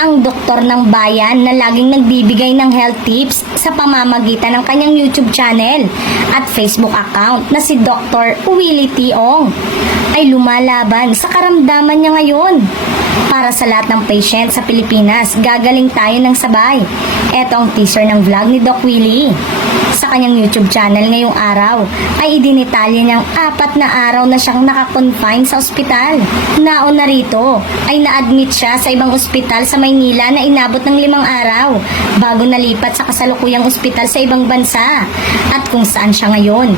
ang doktor ng bayan na laging nagbibigay ng health tips sa pamamagitan ng kanyang YouTube channel at Facebook account na si Dr. Willie T. Ong ay lumalaban sa karamdaman niya ngayon. Para sa lahat ng patient sa Pilipinas, gagaling tayo ng sabay. Ito ang teaser ng vlog ni Doc Willie. Sa kanyang YouTube channel ngayong araw ay idinitalya niyang 4 na araw na siyang nakakonfine sa ospital. Nauna rito ay na-admit siya sa ibang ospital sa Maynila na inabot ng 5 araw bago nalipat sa kasalukuyang ospital sa ibang bansa at kung saan siya ngayon.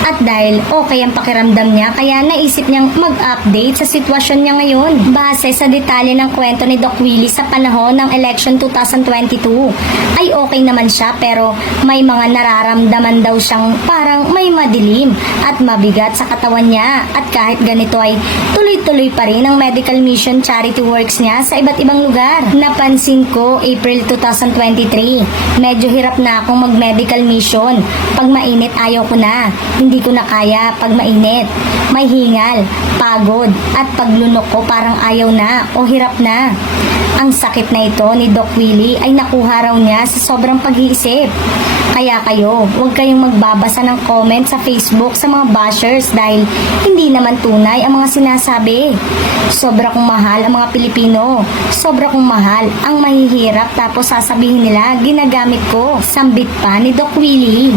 At dahil okay ang pakiramdam niya, kaya naisip niyang mag-update sa sitwasyon niya ngayon. Base sa detalye ng kwento ni Doc Willie sa panahon ng election 2022 ay okay naman siya, pero may mga nararamdaman daw siyang parang may madilim at mabigat sa katawan niya, at kahit ganito ay tuloy-tuloy pa rin ang medical mission charity works niya sa iba't ibang lugar. Napansin ko April 2023, medyo hirap na akong mag-medical mission. Pag mainit ayaw ko na, hindi ko na kaya pag mainit. May hingal, pagod, at paglunok ko parang ayaw na o hirap na. Ang sakit na ito ni Doc Willie ay nakuha raw niya sa sobrang pag-iisip. Kaya kayo, huwag kayong magbabasa ng comment sa Facebook sa mga bashers dahil hindi naman tunay ang mga sinasabi. Sobra kong mahal ang mga Pilipino. Sobra kong mahal ang mahihirap, tapos sasabihin nila ginagamit ko. Sambit pa ni Doc Willie.